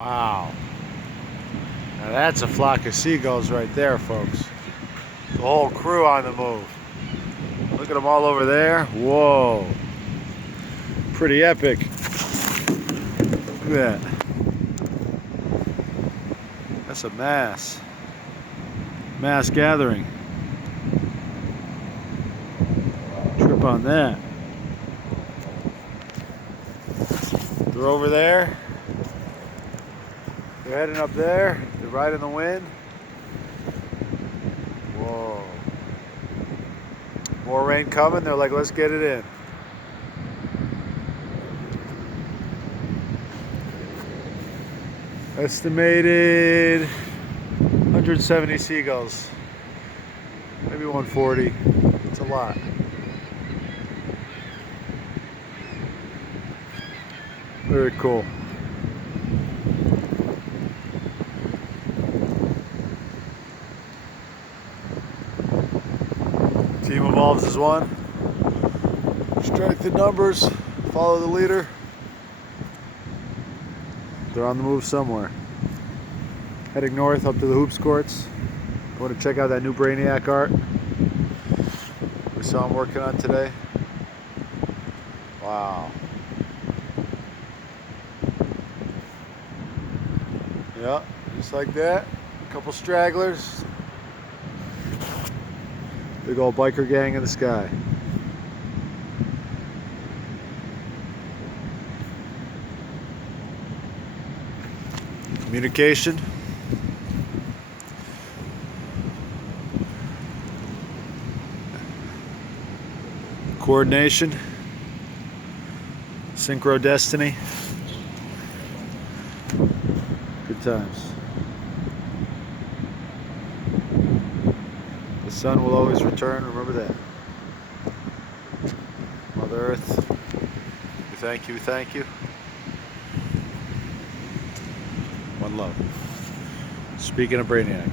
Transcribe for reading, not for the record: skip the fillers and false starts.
Wow. Now that's a flock of seagulls right there, folks. The whole crew on the move. Look at them all over there. Whoa. Pretty epic. Look at that. That's a mass gathering. Trip on that. They're over there. They're heading up there. They're riding the wind. Whoa. More rain coming. They're like, let's get it in. Estimated 170 seagulls. Maybe 140. It's a lot. Very cool. Team evolves as one. Strength in numbers. Follow the leader. They're on the move somewhere. Heading north up to the hoops courts. I want to check out that new Brainiac art we saw him working on today. Wow. Yeah, just like that. A couple stragglers. Big old biker gang in the sky. Communication. Coordination. Synchro destiny. Good times. The sun will always return, remember that. Mother Earth, we thank you, thank you. One love. Speaking of Brainiac.